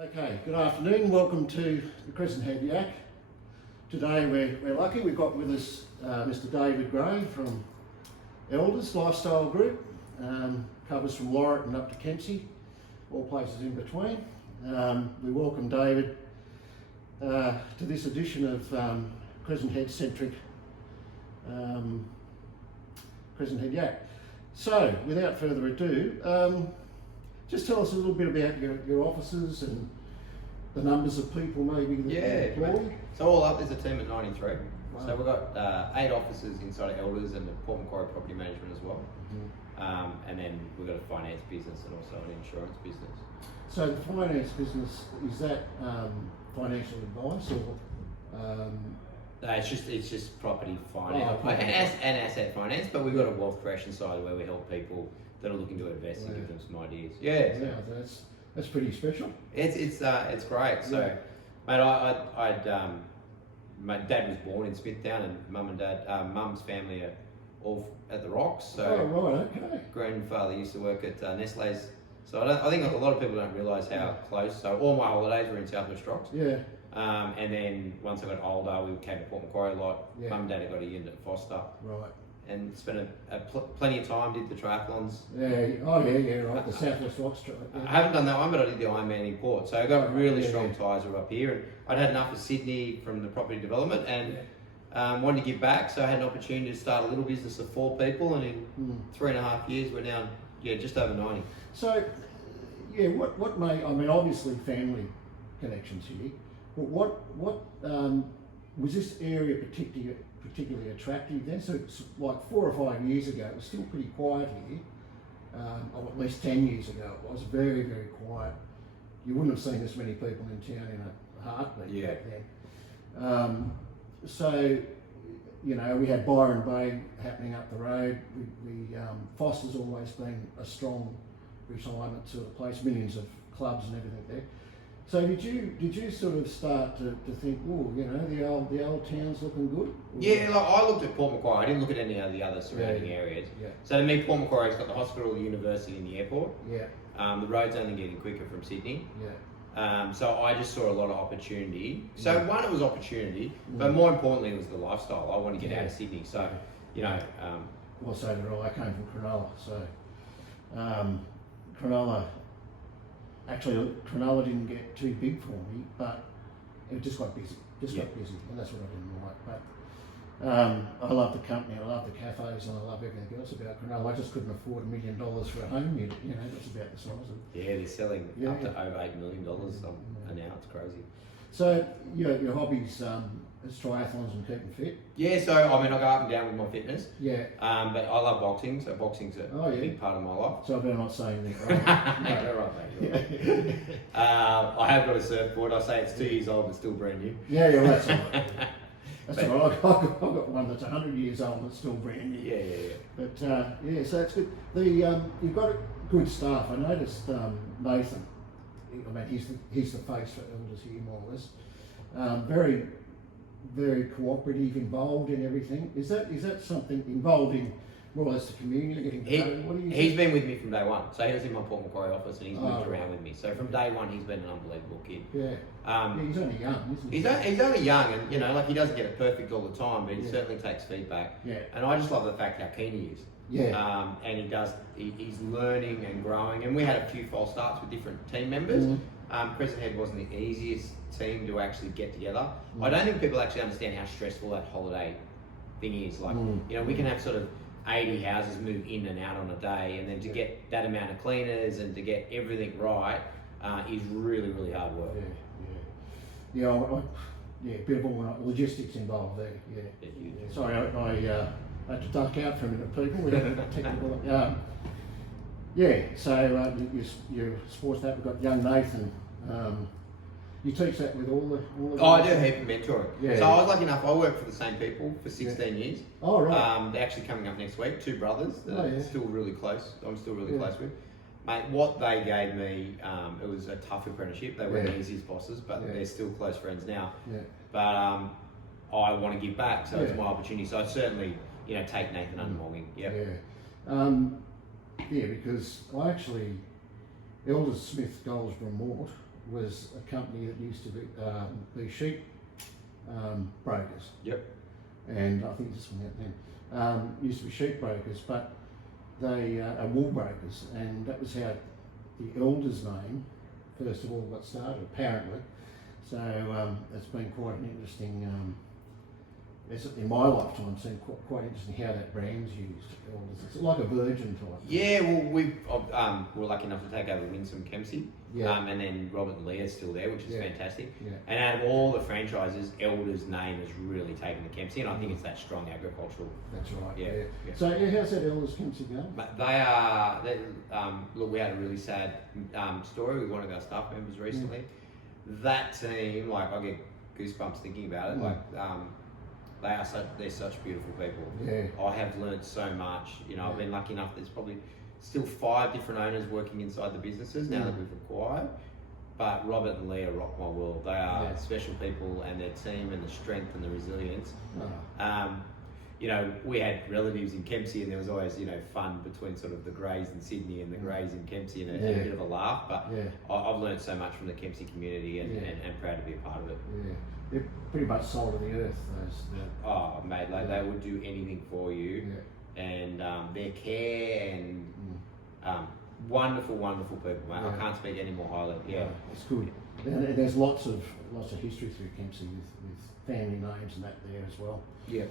Okay, good afternoon. Welcome to the Crescent Head Yak. Today we're lucky. We've got with us Mr. David Gray from Elders Lifestyle Group. Covers from Laurieton up to Kempsey, all places in between. We welcome David to this edition of Crescent Head centric Crescent Head Yak. So, without further ado, just tell us a little bit about your offices and the numbers of people maybe that you employ. So all up, there's a team of 93. Wow. So we've got 8 offices inside of Elders and the Port Macquarie property management as well. Mm-hmm. And then we've got a finance business and also an insurance business. So the finance business, is that financial advice or? It's just property finance and asset finance, but we've got a wealth creation side where we help people that are looking to invest and give them some ideas. Yeah, that's pretty special. It's great. So, mate, my dad was born in Smithtown, and mum's family are all at the Rocks. So, okay. Grandfather used to work at Nestle's. So I think a lot of people don't realise how close. So all my holidays were in South West Rocks. Yeah. And then once I got older, we came to Port Macquarie a lot. Yeah. Mum and Dad got a unit at Foster. Right. And spent plenty of time, did the triathlons. Right, the South West Rocks track. Yeah. I haven't done that one, but I did the Ironman in Port. So I got really strong ties up here. And I'd had enough of Sydney from the property development and wanted to give back. So I had an opportunity to start a little business of 4 people. And in 3.5 years, we're now just over 90. So, what may, obviously family connections here, but what was this area particularly attractive then? So it's like 4 or 5 years ago, it was still pretty quiet here, or at least 10 years ago it was very, very quiet. You wouldn't have seen this many people in town in a heartbeat back then. So, we had Byron Bay happening up the road. Foster's always been a strong retirement sort of place, millions of clubs and everything there. So did you sort of start to think, the old town's looking good? Yeah, I looked at Port Macquarie. I didn't look at any of the other surrounding areas. Yeah. So to me, Port Macquarie's got the hospital, the university, and the airport. Yeah. The road's only getting quicker from Sydney. Yeah. So I just saw a lot of opportunity. So one, it was opportunity, but more importantly, it was the lifestyle. I want to get out of Sydney. So, Well, so did I. I came from Cronulla, so Cronulla didn't get too big for me, but it just got busy. Got busy, and that's what I didn't like. But I love the company, I love the cafes, and I love everything else about Cronulla. I just couldn't afford $1 million for a home unit. That's about the size of it. Yeah, they're selling up to over $8 million an hour. It's crazy. So your hobbies is triathlons and keeping fit? Yeah, so I go up and down with my fitness. Yeah. But I love boxing, so boxing's a big part of my life. So I better not say anything, right? No, right, mate. I have got a surfboard. I say it's 2 years old but still brand new. Yeah, that's all right. That's all right. I've got one that's 100 years old that's still brand new. Yeah. But so that's good. You've got good staff. I noticed Nathan. He's the face for Elders here, more or less. Very, very cooperative, involved in everything. Is that something involved in more or less the community, getting paid? He's been with me from day one. So he was in my Port Macquarie office and he's moved around with me. So from day one, he's been an unbelievable kid. Yeah. He's only young, isn't he? He's only young, and he doesn't get it perfect all the time, but he certainly takes feedback. Yeah. And I just love the fact how keen he is. Yeah. And he's learning and growing. And we had a few false starts with different team members. Crescent Head wasn't the easiest team to actually get together. I don't think people actually understand how stressful that holiday thing is. We can have sort of 80 houses move in and out on a day, and then to get that amount of cleaners and to get everything right is really, really hard work. Yeah, a bit of all logistics involved there. Yeah. Sorry, I had to duck out for a minute, people. We had a technical. So your sports that we've got young Nathan. You teach that with all the I do a heap of mentoring. Yeah. So I was lucky enough, I worked for the same people for 16 years. Oh, right. They're actually coming up next week, 2 brothers that are still really close. I'm still really close with. Mate, what they gave me, it was a tough apprenticeship. They weren't the easiest bosses, but they're still close friends now. Yeah. But I want to give back, so it's my opportunity. So I certainly, take Nathan under my wing. Because I actually, Elders Smith Goldsboro Mort, was a company that used to be sheep brokers. Yep. And I think this one out then. Used to be sheep brokers, but they are wool brokers, and that was how the Elders name first of all got started, apparently. So it's been quite an interesting, in my lifetime, it's been quite interesting how that brand's used. Elders. It's like a Virgin type. Yeah, well, we're lucky enough to take over Winsome Kempsey, and then Robert and Leah's still there, which is fantastic. Yeah. And out of all the franchises, Elders' name has really taken the Kempsey, and I think it's that strong agricultural. That's right. Yeah. So how's that Elders Kempsey going? They are. Look, we had a really sad story with one of our staff members recently. That team, like, I get goosebumps thinking about it. They're such beautiful people. Yeah. I have learned so much. I've been lucky enough. There's probably still 5 different owners working inside the businesses now that we've acquired. But Robert and Leah rock my world. They are special people, and their team and the strength and the resilience. We had relatives in Kempsey, and there was always, fun between sort of the Greys in Sydney and the Greys in Kempsey, and a bit of a laugh. But I've learned so much from the Kempsey community, and proud to be a part of it. Yeah. They're pretty much salt of the earth, Oh, mate, they would do anything for you. Yeah. And their care and wonderful, wonderful people, mate. I can't speak any more highly. Yeah. It's good. And there's lots of history through Kempsey with family names and that there as well. Yeah.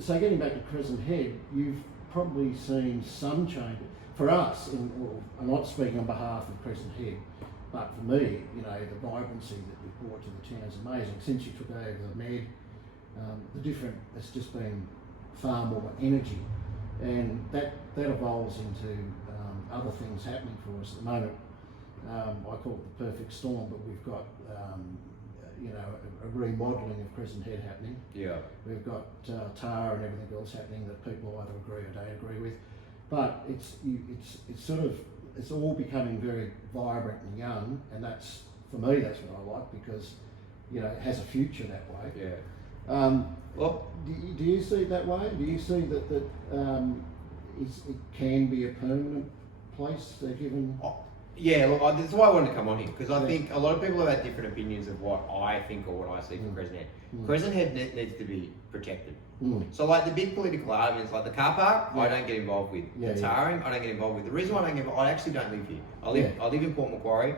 So getting back to Crescent Head, you've probably seen some change. For us, I'm not speaking on behalf of Crescent Head, but for me, the vibrancy that we brought to the town is amazing. Since you took over the Med, it's just been far more energy, and that evolves into other things happening for us at the moment. I call it the perfect storm, but we've got a remodelling of Crescent Head happening. Yeah. We've got tar and everything else happening that people either agree or don't agree with, but it's all becoming very vibrant and young, and that's, for me, that's what I like, because it has a future that way. Yeah. Well, do you see it that way? Do you see that it can be a permanent place they're given? Yeah, look, that's why I wanted to come on here, because I think a lot of people have had different opinions of what I think or what I see from Crescent Head. Crescent Head needs to be protected. So, like, the big political arguments, like the car park, I don't get involved with. The tarring, I don't get involved with. The reason why I don't get involved, I actually don't live here. I live in Port Macquarie.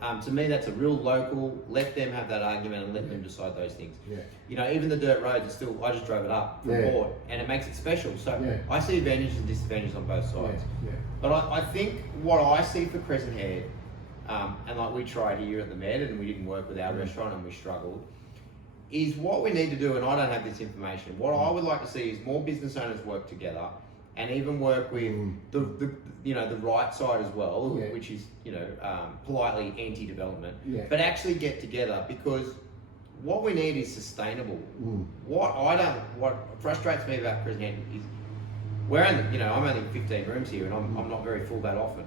To me, that's a real local. Let them have that argument and let them decide those things. Even the dirt roads are still. I just drove it up from Port, and it makes it special. So I see advantages and disadvantages on both sides. But I think what I see for Crescent Head, and like we tried here at the Med, and we didn't work with our restaurant, and we struggled, is what we need to do, and I don't have this information, what I would like to see is more business owners work together, and even work with the right side as well, which is politely anti-development, but actually get together, because what we need is sustainable. What frustrates me about Crescent Head is we're only, I'm only 15 rooms here, and I'm not very full that often.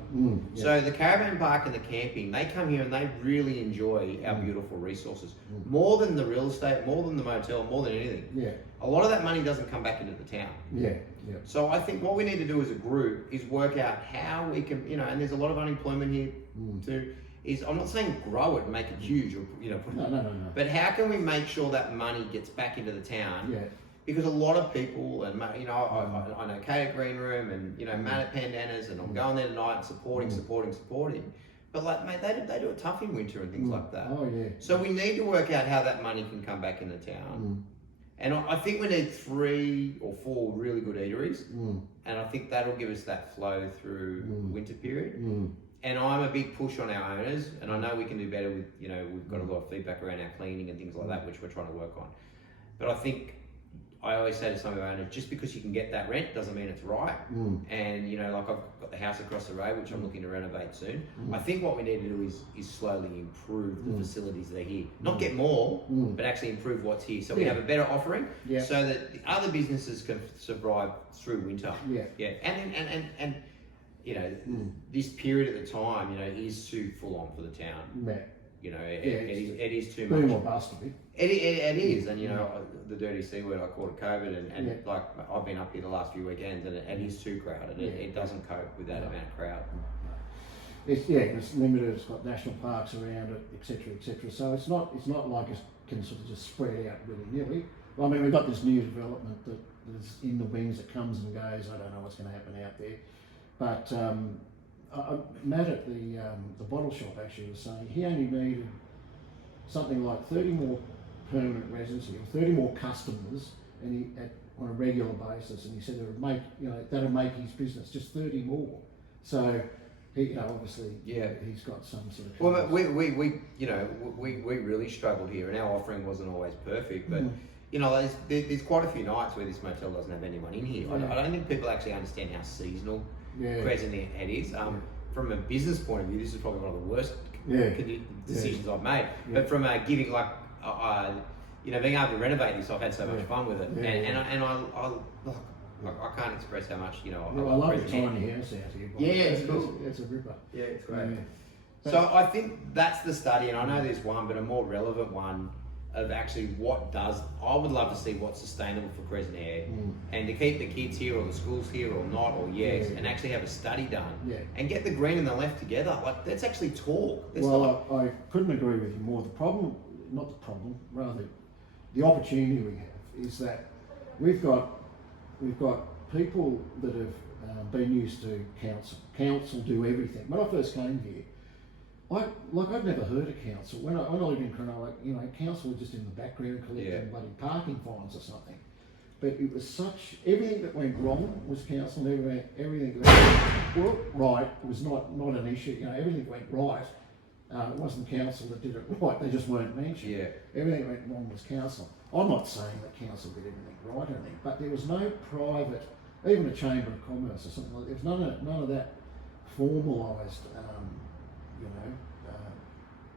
So the caravan park and the camping, they come here and they really enjoy our beautiful resources. More than the real estate, more than the motel, more than anything. A lot of that money doesn't come back into the town. So I think what we need to do as a group is work out how we can, and there's a lot of unemployment here too, I'm not saying grow it and make it huge, or put no. But how can we make sure that money gets back into the town? Because a lot of people, and I know Kate at Green Room, and Matt at Pandanas, and I'm going there tonight and supporting. But like, mate, they do it tough in winter and things like that. So we need to work out how that money can come back into town. And I think we need 3 or 4 really good eateries, and I think that'll give us that flow through the winter period. And I'm a big push on our owners, and I know we can do better with, we've got a lot of feedback around our cleaning and things like that, which we're trying to work on. But I think I always say to some of our owners, just because you can get that rent doesn't mean it's right. And like, I've got the house across the road, which I'm looking to renovate soon. I think what we need to do is slowly improve the facilities that are here. Not get more, but actually improve what's here, so we have a better offering, so that the other businesses can survive through winter. And this period at the time, is too full on for the town. It is too much. Boom or bust a bit. It is, and the dirty C word, I call it COVID, and like, I've been up here the last few weekends, and it is too crowded. It doesn't cope with that amount of crowd. it's limited. It's got national parks around it, etc., etc. So it's not like it can sort of just spread out willy nilly. Well, I mean, we've got this new development that is in the wings that comes and goes. I don't know what's going to happen out there, but Matt at the bottle shop actually was saying he only needed something like 30 more permanent residency or 30 more customers, and on a regular basis, and he said that'll make his business just 30 more. So he, obviously, he's got some sort of. Well, we really struggled here, and our offering wasn't always perfect, but. There's quite a few nights where this motel doesn't have anyone in here. I don't think people actually understand how seasonal Crescent Head is. From a business point of view, this is probably one of the worst decisions I've made. But from giving, being able to renovate this, I've had so much fun with it, and I can't express how much I love the tiny house out here. It's cool. It's a ripper. Yeah, it's great. So I think that's the study, and I know there's one, but a more relevant one. Of actually I would love to see what's sustainable for Crescent Head, and to keep the kids here or the schools here or not, and actually have a study done, and get the green and the left together. Like, let's actually talk. I couldn't agree with you more. Rather the opportunity we have is that we've got people that have been used to council do everything. When I first came here, I'd never heard of council. When I lived in Cronulla, council was just in the background collecting bloody parking fines or something. But it was everything that went wrong was council, everything that went right was not an issue. Everything that went right, it wasn't council that did it right, they just weren't mentioned. Yeah. Everything that went wrong was council. I'm not saying that council did everything right or anything, but there was no private, even a Chamber of Commerce or something like that, there was none of that formalised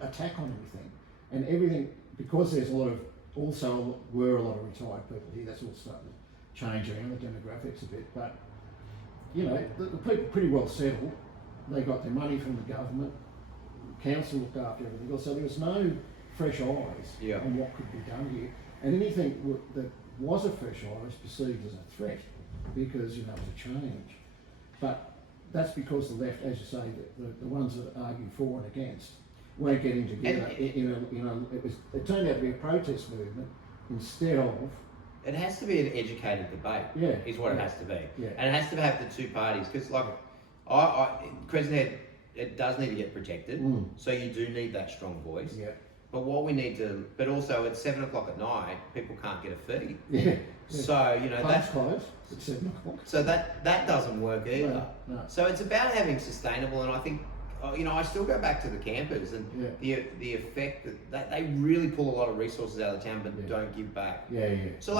attack on everything, and everything, because there's were a lot of retired people here. That's all starting to change around the demographics a bit, but the people pretty well settled. They got their money from the government. Council looked after everything else, so there was no fresh eyes on what could be done here, and anything that was a fresh eye was perceived as a threat because it was a change. But that's because the left, as you say, the ones that argue for and against, weren't getting together. It turned out to be a protest movement instead of. It has to be an educated debate. Is what it has to be, and it has to have the two parties. Because Crescent Head, it does need to get protected. So you do need that strong voice. But what we need to, but also at 7 o'clock at night, people can't get a feed. So that's closed at 7 o'clock. So that doesn't work either. No. So it's about having sustainable, and I think I still go back to the campers and the effect that they really pull a lot of resources out of the town, but don't give back. So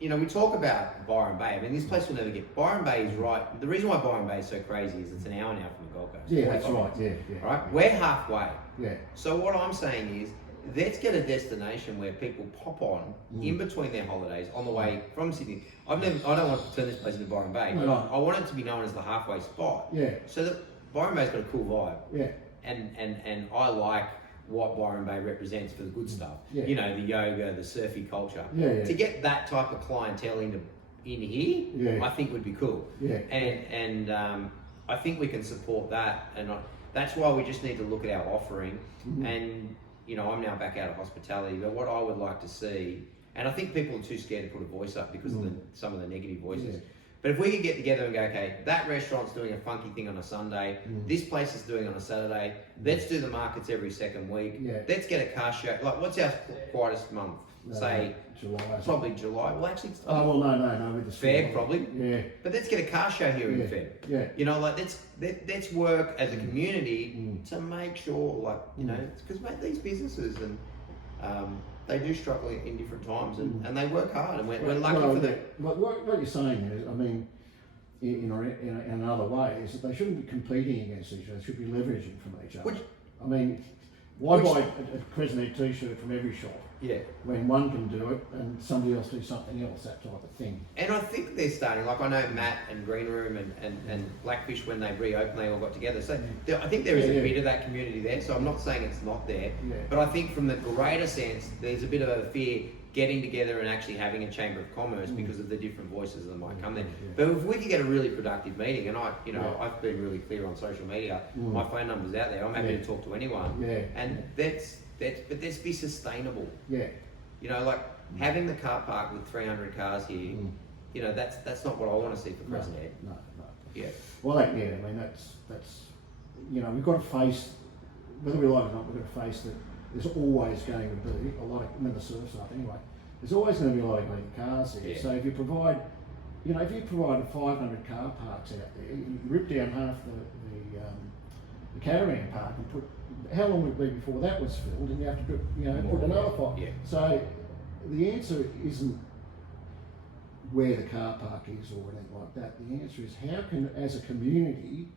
we talk about Byron Bay. I mean, this place will never get. Byron Bay is right. The reason why Byron Bay is so crazy is it's an hour now from the Gold Coast. That's right. Right, we're halfway. So what I'm saying is, let's get a destination where people pop on in between their holidays on the way from Sydney. I don't want to turn this place into Byron Bay, but I want it to be known as the halfway spot. So that Byron Bay's got a cool vibe. And I like what Byron Bay represents for the good stuff. The yoga, the surfy culture. To get that type of clientele in here, I think would be cool. And I think we can support that, and that's why we just need to look at our offering. And I'm now back out of hospitality, but what I would like to see, and I think people are too scared to put a voice up because of some of the negative voices. But if we could get together and go, okay, that restaurant's doing a funky thing on a Sunday, this place is doing it on a Saturday, let's do the markets every second week, let's get a car show. Like, what's our quietest month? Say July. Probably July. Well, actually, no. With the Feb probably. But let's get a car show here in Feb. Let's work as a community to make sure, because these businesses and they do struggle in different times, and they work hard, and we're lucky for them. What you're saying is, I mean, in another way, is that they shouldn't be competing against each other. They should be leveraging from each other. Why buy a Crescent Head t-shirt from every shop? When one can do it and somebody else do something else, that type of thing. And I think they're starting, I know Matt and Green Room and Blackfish, when they reopened, they all got together. So I think there is a bit of that community there. So I'm not saying it's not there, but I think from the greater sense, there's a bit of a fear. getting together and actually having a chamber of commerce because of the different voices that might come there. But if we could get a really productive meeting, and I've been really clear on social media, my phone number's out there. I'm happy to talk to anyone. And but let's be sustainable. Like having the car park with 300 cars here. That's not what I want to see for Crescent Head. No. Yeah. Well, I mean that's we've got to face, whether we like it or not, we've got to face that there's always going to be a lot of, when the surf's up anyway, there's always going to be a lot of great cars there. So if you provide, if you provide 500 car parks out there, you rip down half the caravan park and put, how long would it be before that was filled, and you have to put another five. So the answer isn't where the car park is or anything like that. The answer is how can, as a community,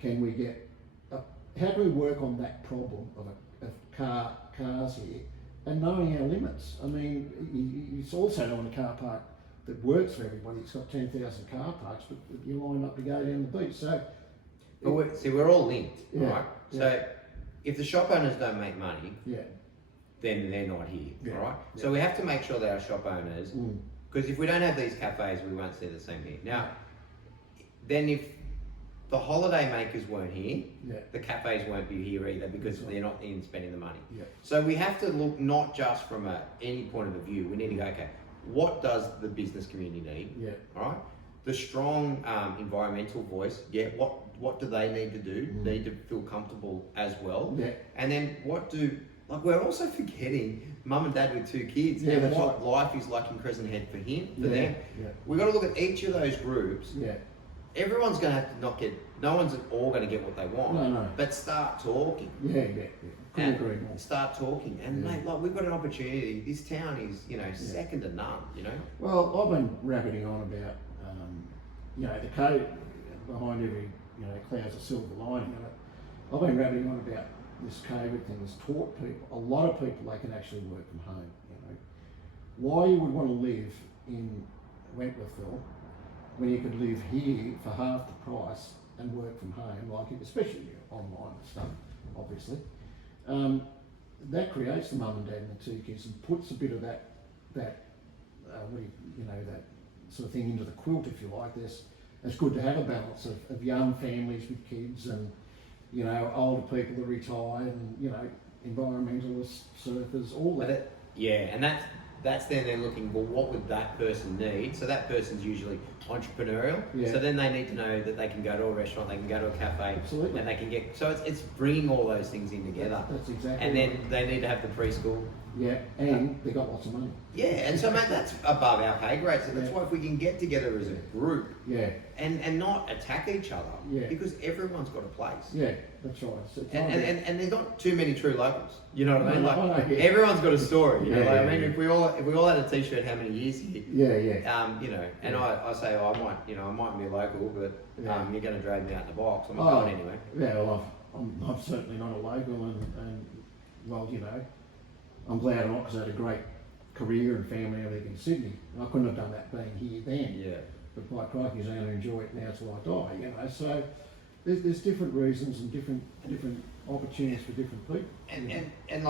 can we get, how can we work on that problem of cars here and knowing our limits? I mean, it's also not a car park that works for everybody. It's got 10,000 car parks, but you line up to go down the beach. So, we're all linked, right? So, if the shop owners don't make money, then they're not here, right? So we have to make sure that our shop owners, because if we don't have these cafes, we won't see the same here. Now, then if the holiday makers weren't here, the cafes won't be here either because they're not in spending the money. So we have to look not just from any point of view. We need to go, okay, what does the business community need? All right. The strong environmental voice. What do they need to do? Need to feel comfortable as well. And then we're also forgetting mum and dad with 2 kids and what life is like in Crescent Head for them. We've got to look at each of those groups. Everyone's going to have to no one's all going to get what they want. No. But start talking. Couldn't agree more. Start talking. And mate, we've got an opportunity. This town is, second to none, Well, I've been rabbiting on about, the code behind every, cloud's a silver lining. I've been rabbiting on about this COVID thing has taught people, a lot of people, they can actually work from home, Why you would want to live in Wentworthville when you could live here for half the price and work from home, especially online and stuff, obviously. That creates the mum and dad and the 2 kids and puts a bit of that sort of thing into the quilt, if you like. It's good to have a balance of young families with kids and, older people that are retired and, environmentalists, surfers, all that. And that's then they're looking, well, what would that person need? So that person's usually entrepreneurial. So then they need to know that they can go to a restaurant, they can go to a cafe, and they can get. So it's bringing all those things in together. That's exactly. And then they need to have the preschool. And they got lots of money. And so mate, that's above our pay grade. So that's why if we can get together as a group, and not attack each other, because everyone's got a place. That's right. So and there's not too many true locals. You know what I mean? No, everyone's got a story. I mean, if we all had a T-shirt, how many years here? And I say, I might be a local, but you're going to drag me out in the box. I'm not going anyway. Well, I'm certainly not a local, and well, I'm glad I'm not, because I had a great career and family and everything in Sydney. I couldn't have done that being here then. But by crikey, I'm going to enjoy it now till I die. So there's different reasons and different opportunities for different people. And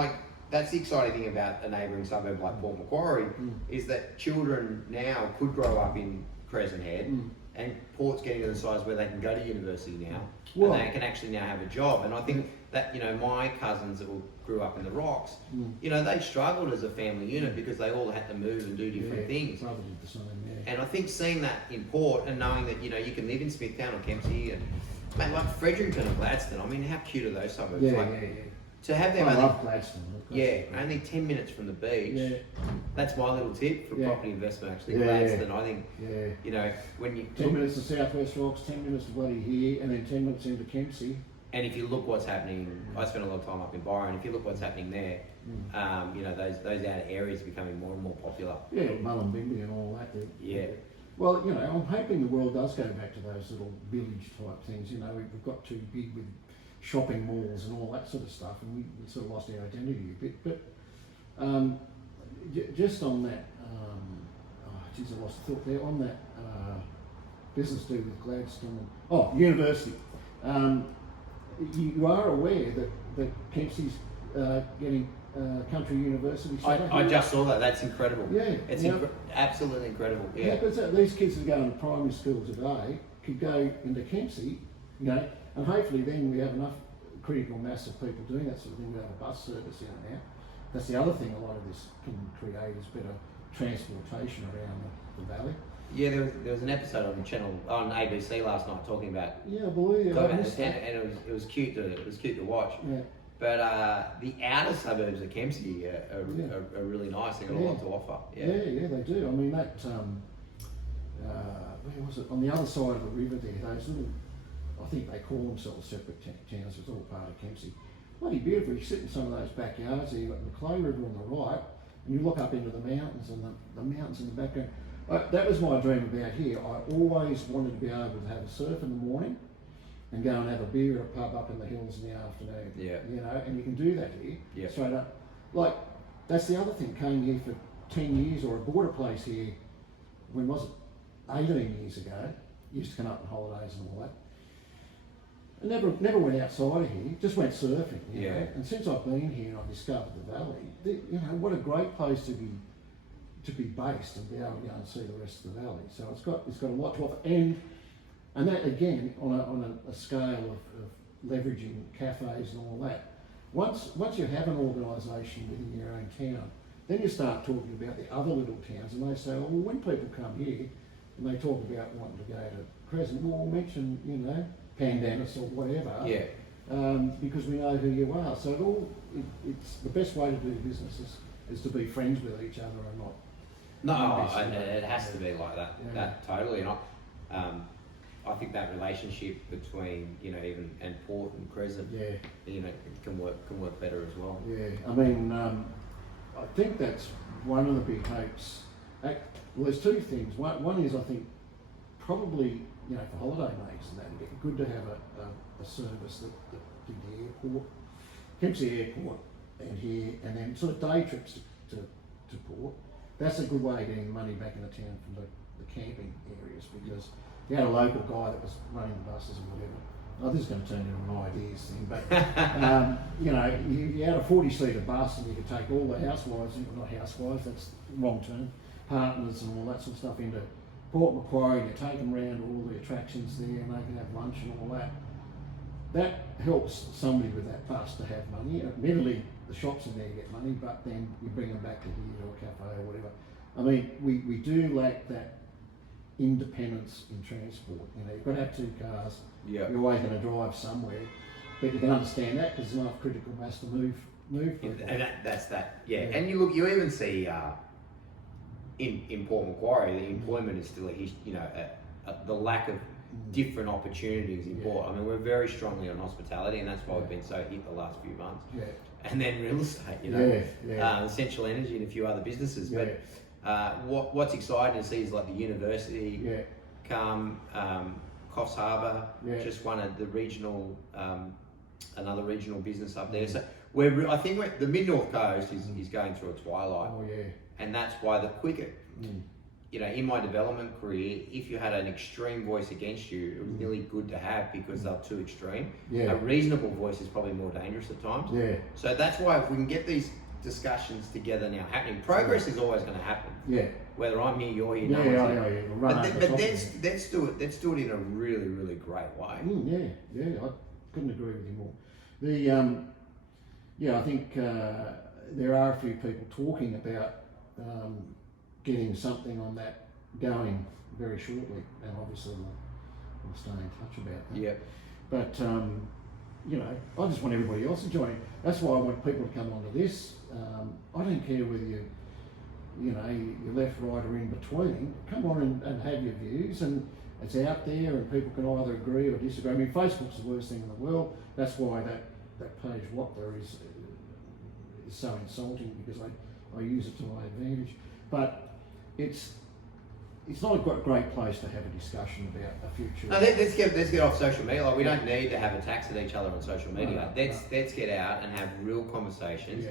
that's the exciting thing about a neighbouring suburb like Port Macquarie is that children now could grow up in Crescent Head, and Port's getting to the size where they can go to university now, and they can actually now have a job. And I think that my cousins that grew up in the Rocks, they struggled as a family unit because they all had to move and do different things. Probably the same. And I think seeing that in Port and knowing that you can live in Smithtown or Kempsey and mate, like Fredericton and Gladstone. I mean, how cute are those suburbs? To have them. I love Gladstone. Only 10 minutes from the beach. That's my little tip for property investment. Actually, Gladstone. I think when you 10 minutes to South West Rocks, 10 minutes to bloody here, and then 10 minutes into Kempsey. And if you look what's happening, I spent a lot of time up in Byron. If you look what's happening there, those outer areas are becoming more and more popular. Mullumbimby and all that. Well, I'm hoping the world does go back to those little village type things. We've got too big with shopping malls and all that sort of stuff, and we sort of lost our identity a bit. But just on that, I lost the thought there. On that business do with Gladstone. University. You are aware that Kempsey's getting Country University. I just saw that. That's incredible. Yeah, it's absolutely incredible. Yeah, but these kids that go into primary school today could go into Kempsey, and hopefully then we have enough critical mass of people doing that sort of thing. We have a bus service in and out. That's the other thing a lot of this can create is better transportation around the valley. Yeah, there was an episode on ABC last night talking about. Yeah, I believe it. And it was cute to watch. Yeah. But the outer suburbs of Kempsey are really nice. They've got a lot to offer. Yeah, they do. I mean that. Where was it? On the other side of the river there, those little. I think they call themselves separate towns. It's all part of Kempsey. Bloody beautiful. You sit in some of those backyards there. You've got the Clay River on the right, and you look up into the mountains and the mountains in the background. That was my dream about here. I always wanted to be able to have a surf in the morning and go and have a beer at a pub up in the hills in the afternoon. Yeah. And you can do that here. Yeah. Straight up. Like, that's the other thing. Came here for 10 years or I bought a place here, when was it? 18 years ago. Used to come up on holidays and all that. I never went outside of here, just went surfing. You know? And since I've been here and I've discovered the valley, what a great place to be based and be able to go and see the rest of the valley. So it's got a lot to offer, and that again on a scale of leveraging cafes and all that. Once you have an organisation within your own town, then you start talking about the other little towns, and they say, well, when people come here and they talk about wanting to go to Crescent, we'll mention Pandanus or whatever. Yeah. Because we know who you are. So it's the best way to do business is to be friends with each other and not. No, it has to be like that. Yeah. That totally. And I think that relationship between even Port and Crescent, can work better as well. Yeah, I mean, I think that's one of the big hopes. Well, there's two things. One is I think probably for holidaymakers and that, it'd be good to have a service that did the airport, Kempsey Airport, and here, and then sort of day trips to Port. That's a good way of getting money back into town from the camping areas, because you had a local guy that was running the buses and whatever. Oh, this is going to turn into an ideas thing, but you had a 40-seater bus and you could take all the housewives, not housewives, that's the wrong term, partners and all that sort of stuff into Port Macquarie, and you take them around all the attractions there and they can have lunch and all that. That helps somebody with that bus to have money. Admittedly, the shops in there get money, but then you bring them back to here or a cafe or whatever. I mean, we do lack that independence in transport. You've got to have two cars. Yeah. You're always going to drive somewhere, but you can understand that because there's enough critical mass to move people. And that's that. Yeah. And you even see in Port Macquarie, the employment is still the lack of different opportunities in Port. I mean, we're very strongly on hospitality, and that's why we've been so hit the last few months. Yeah. And then real estate, Essential Energy and a few other businesses. Yeah. But what's exciting to see is like the university come, Coffs Harbour just won another regional business up there. So I think the Mid-North Coast is going through a twilight. Oh yeah. And that's why the quicker, in my development career, if you had an extreme voice against you, it was really good to have because they're too extreme. Yeah. A reasonable voice is probably more dangerous at times. Yeah. So that's why if we can get these discussions together now happening, progress is always going to happen. Yeah. Whether I'm here, you're here, But let's do it. Let's do it in a really, really great way. I couldn't agree with you more. I think there are a few people talking about getting something on that going very shortly, and obviously we'll stay in touch about that. Yeah. But I just want everybody else to join. That's why I want people to come onto this. I don't care whether you're left, right, or in between. Come on and have your views, and it's out there, and people can either agree or disagree. I mean, Facebook's the worst thing in the world. That's why that page Whatler is so insulting, because I use it to my advantage. But it's not a great place to have a discussion about a future. No, let's get off social media. Like, we don't need to have attacks at each other on social media. Let's get out and have real conversations.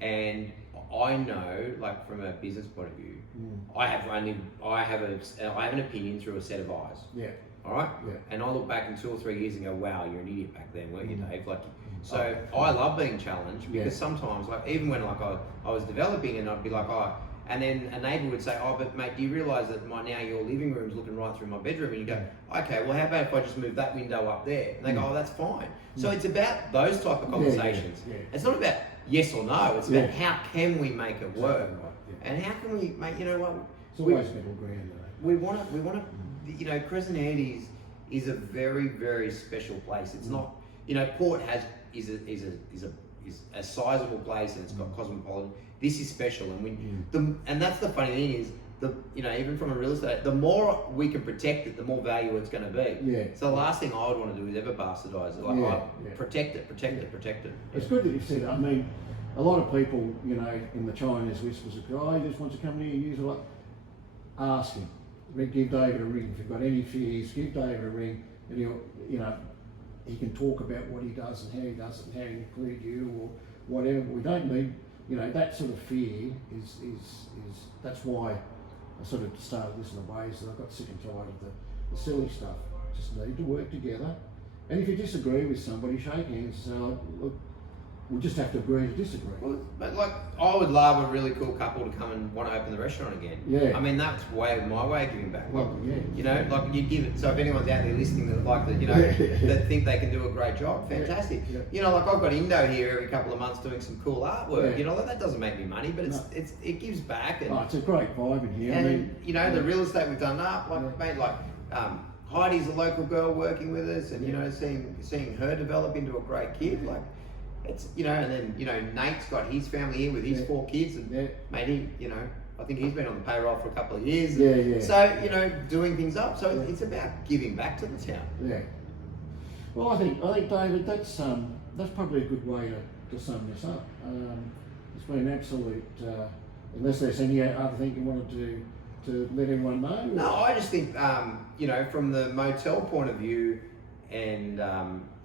And I know, like, from a business point of view, I have an opinion through a set of eyes. Yeah. All right. Yeah. And I look back in 2 or 3 years and go, wow, you're an idiot back then, weren't you, Dave? Like, So I love being challenged because sometimes, like even when like I was developing and I'd be like, oh, and then a neighbour would say, oh, but mate, do you realise that now your living room's looking right through my bedroom? And you go, okay, well, how about if I just move that window up there? And they go, oh, that's fine. So it's about those type of conversations. It's not about yes or no. It's about how can we make it work, and how can we make, you know what? It's always middle ground. We want to, you know, Crescent Head is a very, very special place. It's not, you know, Port is a sizable place and it's got cosmopolitan. This is special, and and that's the funny thing is you know, even from a real estate, the more we can protect it, the more value it's going to be. So the last thing I would want to do is ever bastardize it. Like protect it. It's good that you've said it. I mean, a lot of people, you know, in the Chinese whispers, a guy just wants to come here and use it. Ask him. Give David a ring. If you've got any fears, give David a ring, and he'll, you know, he can talk about what he does and how he does it and how he include you or whatever. We don't need, you know, that sort of fear is that's why I sort of started listening to ways that I got sick and tired of the silly stuff. Just need to work together. And if you disagree with somebody, shake hands and say, oh, look, we'll just have to agree to disagree. Well, but like, I would love a really cool couple to come and want to open the restaurant again. I mean, that's my way of giving back. Like, you know, like you give it. So if anyone's out there listening that like that, you know, that think they can do a great job, fantastic. You know, like I've got Indo here every couple of months doing some cool artwork. You know, like that doesn't make me money, but it gives back. And, it's a great vibe in here. And I mean, you know, the real estate we've done up, like mate, like Heidi's a local girl working with us, and you know, seeing her develop into a great kid, like. It's, you know, and then, you know, Nate's got his family here with his 4 kids, and mate, he, you know, I think he's been on the payroll for a couple of years. So, you know, doing things up. So it's about giving back to the town. Well, I think David, that's probably a good way to sum this up. It's been absolute. Unless there's any other thing you wanted to let everyone know. No, I just think, you know, from the motel point of view, and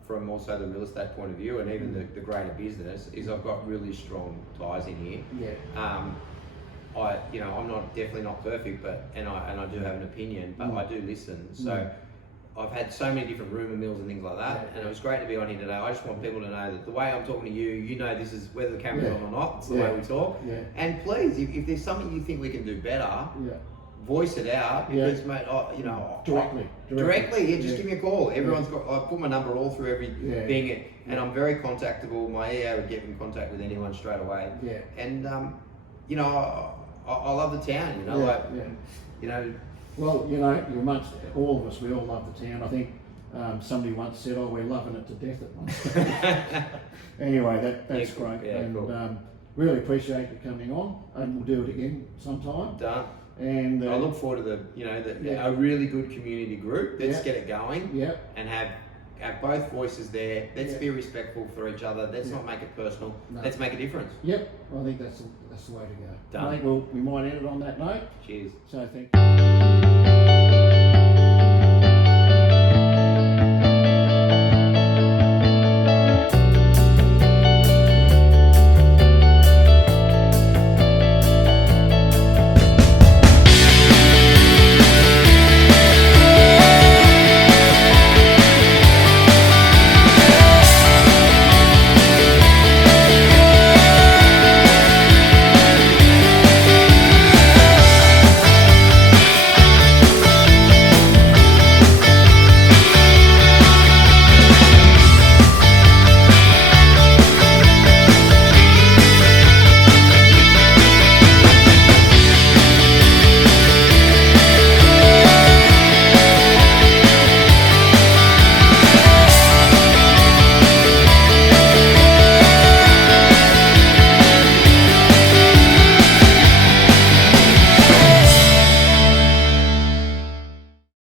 from also the real estate point of view, and even the greater business, is I've got really strong ties in here. You know, I'm definitely not perfect, but and I do have an opinion, but I do listen. So I've had so many different rumour mills and things like that, and it was great to be on here today. I just want people to know that the way I'm talking to you, you know, this is whether the camera's on or not. It's the way we talk. And please, if there's something you think we can do better. Voice it out because, mate, you know, directly. Just give me a call. Everyone's got. I put my number all through everything, and I'm very contactable. My EA would get in contact with anyone straight away. And you know, I love the town. You know, you know. Well, you know, you're amongst all of us. We all love the town. I think somebody once said, "Oh, we're loving it to death at once." Anyway, that's great. And really appreciate you coming on, and we'll do it again sometime. Done. And I look forward to a really good community group. Let's get it going. And have both voices there. Let's be respectful for each other. Let's not make it personal. Let's make a difference. I think that's the way to go. Done. I think we might end it on that note. Cheers. So thank you.